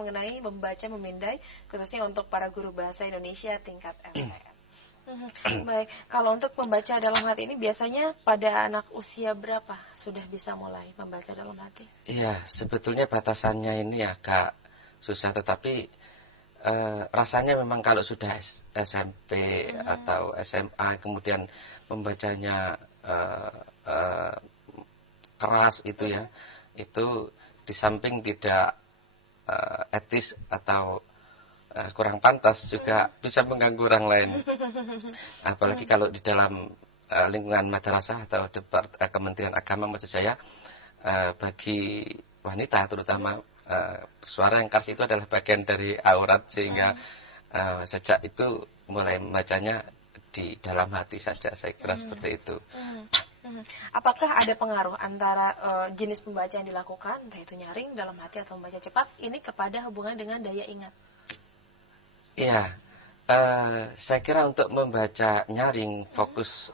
mengenai membaca memindai khususnya untuk para guru bahasa Indonesia tingkat LPM. Baik, kalau untuk membaca dalam hati ini biasanya pada anak usia berapa sudah bisa mulai membaca dalam hati? Iya, sebetulnya batasannya ini agak susah, tetapi rasanya memang kalau sudah SMP atau SMA kemudian membacanya keras itu ya, itu di samping tidak etis atau kurang pantas juga bisa mengganggu orang lain. Apalagi kalau di dalam lingkungan madrasah atau Kementerian Agama maksud saya, bagi wanita terutama suara yang keras itu adalah bagian dari aurat, sehingga sejak itu mulai membacanya di dalam hati saja, saya kira seperti itu. Apakah ada pengaruh antara jenis pembaca yang dilakukan, entah itu nyaring, dalam hati, atau membaca cepat, ini kepada hubungan dengan daya ingat? Iya, saya kira untuk membaca nyaring fokus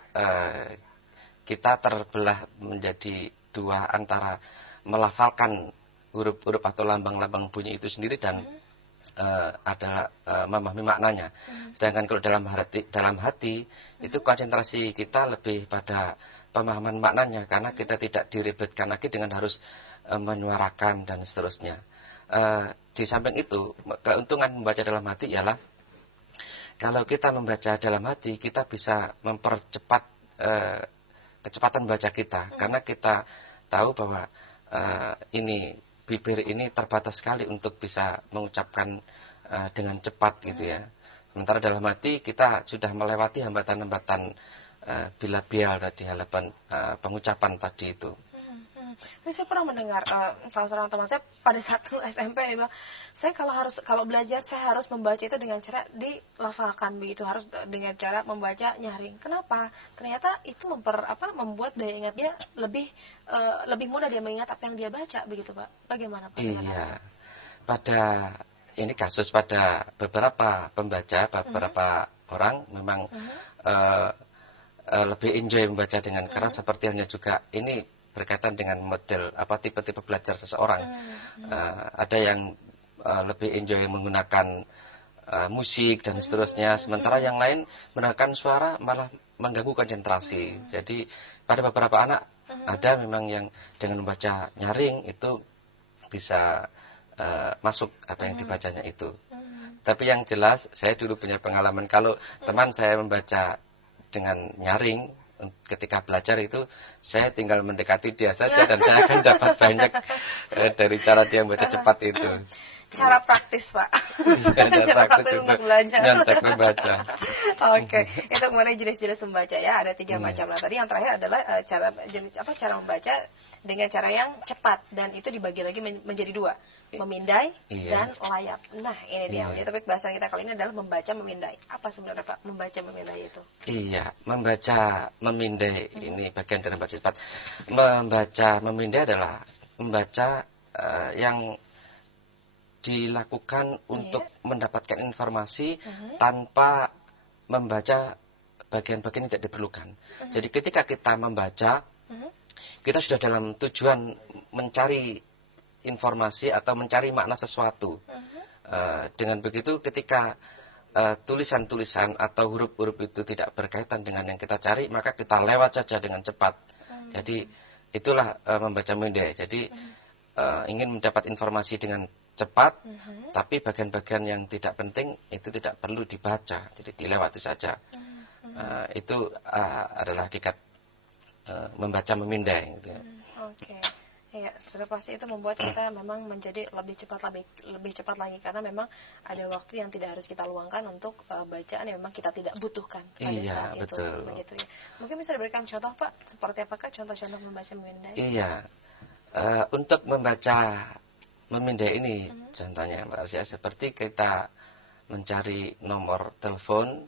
kita terbelah menjadi dua, antara melafalkan huruf-huruf atau lambang-lambang bunyi itu sendiri dan adalah memahami maknanya. Sedangkan kalau dalam hati itu konsentrasi kita lebih pada pemahaman maknanya, karena kita tidak diribetkan lagi dengan harus menyuarakan dan seterusnya. Di samping itu, keuntungan membaca dalam hati ialah kalau kita membaca dalam hati, kita bisa mempercepat kecepatan membaca kita, karena kita tahu bahwa ini bibir ini terbatas sekali untuk bisa mengucapkan dengan cepat gitu ya. Sementara dalam hati kita sudah melewati hambatan-hambatan bilabial tadi, halapan pengucapan tadi itu. Tapi saya pernah mendengar salah seorang teman saya pada satu SMP, dia bilang, saya kalau belajar saya harus membaca itu dengan cara dilafalkan begitu, harus dengan cara membaca nyaring. Kenapa? Ternyata itu membuat daya ingat dia lebih mudah dia mengingat apa yang dia baca begitu, Pak. Bagaimana, Pak? Iya. Ini kasus pada beberapa pembaca, beberapa orang memang lebih enjoy membaca dengan keras, seperti halnya juga ini berkaitan dengan model tipe-tipe belajar seseorang. Ada yang lebih enjoy menggunakan musik dan seterusnya, sementara yang lain menggunakan suara malah mengganggu konsentrasi. Jadi pada beberapa anak ada memang yang dengan membaca nyaring itu bisa masuk apa yang dibacanya itu. Tapi yang jelas saya dulu punya pengalaman, kalau teman saya membaca dengan nyaring ketika belajar itu, saya tinggal mendekati dia saja dan saya akan dapat banyak dari cara dia membaca cepat itu. Cara praktis, Pak. Cara praktis untuk belajar. nyontek membaca. Oke, itu kemudian jenis-jenis membaca ya, ada 3 macam lah. Tadi yang terakhir adalah cara membaca dengan cara yang cepat, dan itu dibagi lagi menjadi 2, memindai dan layap. Nah, ini dia. Jadi topik bahasan kita kali ini adalah membaca memindai. Apa sebenarnya, Pak, membaca memindai itu? Iya, membaca memindai ini bagian dari membaca cepat. Membaca memindai adalah membaca yang dilakukan untuk mendapatkan informasi tanpa membaca bagian-bagian yang tidak diperlukan. Jadi ketika kita membaca, kita sudah dalam tujuan mencari informasi atau mencari makna sesuatu. Dengan begitu ketika tulisan-tulisan atau huruf-huruf itu tidak berkaitan dengan yang kita cari, maka kita lewat saja dengan cepat. Jadi itulah membaca memindai. Jadi ingin mendapat informasi dengan cepat, tapi bagian-bagian yang tidak penting itu tidak perlu dibaca, jadi dilewati saja. Itu adalah hakikat membaca memindai gitu ya. Oke. Ya, sudah pasti itu membuat kita memang menjadi lebih cepat lagi, karena memang ada waktu yang tidak harus kita luangkan untuk bacaan yang memang kita tidak butuhkan pada saat itu. Begitu ya. Mungkin bisa diberikan contoh, Pak, seperti apakah contoh-contoh membaca memindai? Iya. Untuk membaca memindai ini contohnya seperti kita mencari nomor telepon,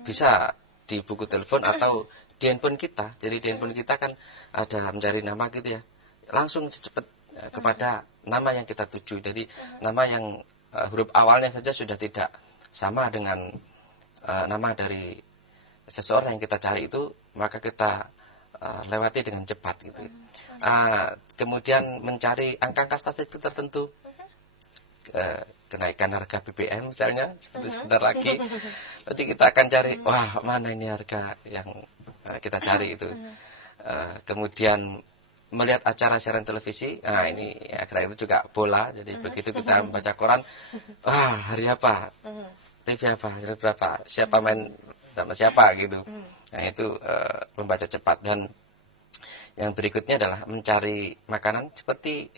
bisa di buku telepon atau di handphone kita. Jadi di handphone kita kan ada mencari nama gitu ya, langsung cepat kepada nama yang kita tuju. Jadi nama yang huruf awalnya saja sudah tidak sama dengan nama dari seseorang yang kita cari itu, maka kita lewati dengan cepat gitu. Kemudian mencari angka-angka statistik tertentu, kenaikan harga BBM misalnya seperti sebentar lagi, nanti kita akan cari, wah mana ini harga yang kita cari itu. Kemudian melihat acara siaran televisi, nah ini akhir-akhir itu juga bola, jadi begitu kita membaca koran, wah hari apa, TV apa, hari berapa, siapa main sama siapa gitu. Nah itu membaca cepat. Dan yang berikutnya adalah mencari makanan seperti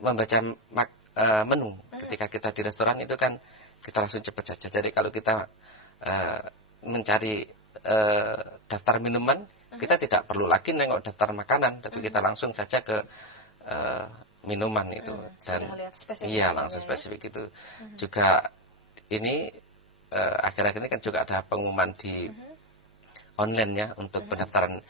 membaca menu. Ketika kita di restoran itu kan kita langsung cepat saja. Jadi kalau kita mencari daftar minuman, kita tidak perlu lagi nengok daftar makanan, tapi kita langsung saja ke minuman itu. Dan iya langsung spesifik itu. Juga ini akhir-akhir ini kan juga ada pengumuman di online ya untuk pendaftaran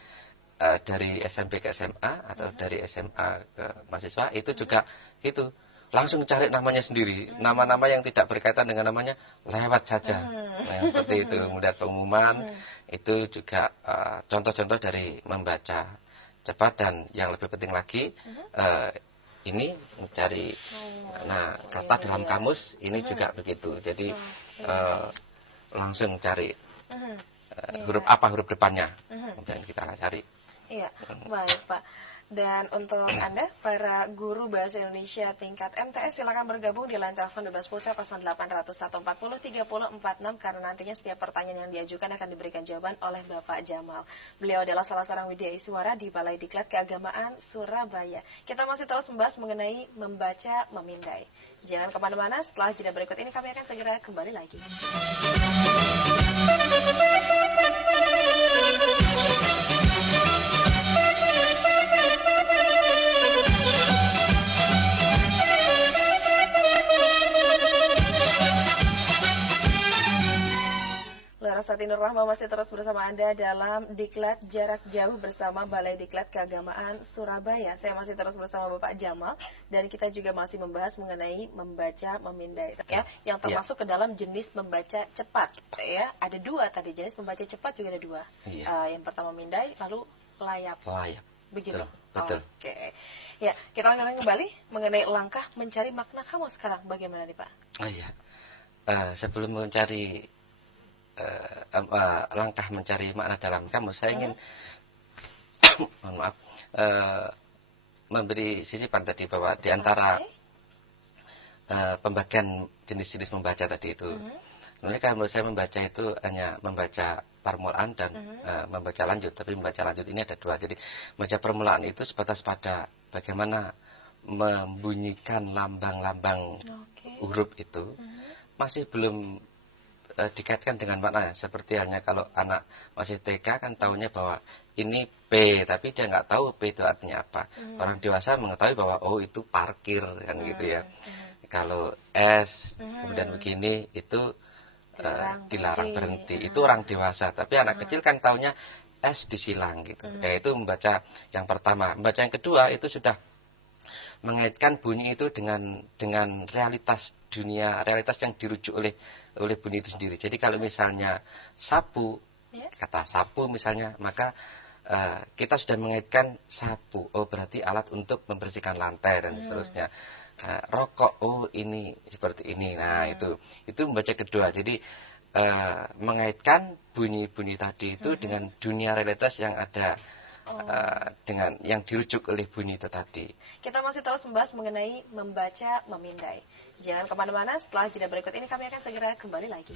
dari SMP ke SMA atau dari SMA ke mahasiswa, itu juga itu langsung cari namanya sendiri, nama-nama yang tidak berkaitan dengan namanya lewat saja. Nah, seperti itu, melihat pengumuman itu juga contoh-contoh dari membaca cepat. Dan yang lebih penting lagi ini mencari kata dalam kamus ini juga begitu. Jadi langsung cari huruf apa huruf depannya dan kita cari. Iya, baik Pak. Dan untuk Anda, para guru Bahasa Indonesia tingkat MTS, silakan bergabung di line telepon 12 0800 140 30 46, karena nantinya setiap pertanyaan yang diajukan akan diberikan jawaban oleh Bapak Jamal. Beliau adalah salah seorang widya iswara di Balai Diklat Keagamaan Surabaya. Kita masih terus membahas mengenai membaca, memindai. Jangan kemana-mana, setelah jeda berikut ini kami akan segera kembali lagi. Larasati Nur Rahma masih terus bersama Anda dalam Diklat Jarak Jauh bersama Balai Diklat Keagamaan Surabaya. Saya masih terus bersama Bapak Jamal dan kita juga masih membahas mengenai membaca, memindai ya, yang termasuk ke dalam jenis membaca cepat ya. Ada dua tadi jenis membaca cepat, juga ada dua. Yang pertama memindai, lalu layap. Begitu. Betul. Oke. Ya, kita lanjutkan kembali mengenai langkah mencari makna kamu sekarang. Bagaimana nih Pak? Sebelum mencari langkah mencari makna dalam kamus, saya ingin mohon maaf memberi sisipan tadi bahwa di antara pembagian jenis-jenis membaca tadi itu, sebenarnya kalau menurut saya membaca itu hanya membaca permulaan dan membaca lanjut. Tapi membaca lanjut ini ada dua. Jadi membaca permulaan itu sebatas pada bagaimana membunyikan lambang-lambang huruf itu, masih belum dikaitkan dengan makna. Seperti halnya kalau anak masih TK kan tahunya bahwa ini P, tapi dia nggak tahu P itu artinya apa. Orang dewasa mengetahui bahwa oh itu parkir kan gitu ya. Kalau S kemudian begini itu dilarang berhenti. Itu orang dewasa. Tapi anak kecil kan tahunya S disilang gitu. Yaitu membaca yang pertama. Membaca yang kedua itu sudah mengaitkan bunyi itu dengan realitas dunia, realitas yang dirujuk oleh bunyi itu sendiri. Jadi kalau misalnya sapu, kata sapu misalnya, maka kita sudah mengaitkan sapu, oh berarti alat untuk membersihkan lantai dan seterusnya. Rokok, oh ini seperti ini. Nah itu membaca kedua. Jadi mengaitkan bunyi-bunyi tadi itu dengan dunia realitas yang ada, dengan yang dirujuk oleh bunyi itu tadi. Kita masih terus membahas mengenai membaca, memindai. Jangan kemana-mana, setelah jeda berikut ini kami akan segera kembali lagi.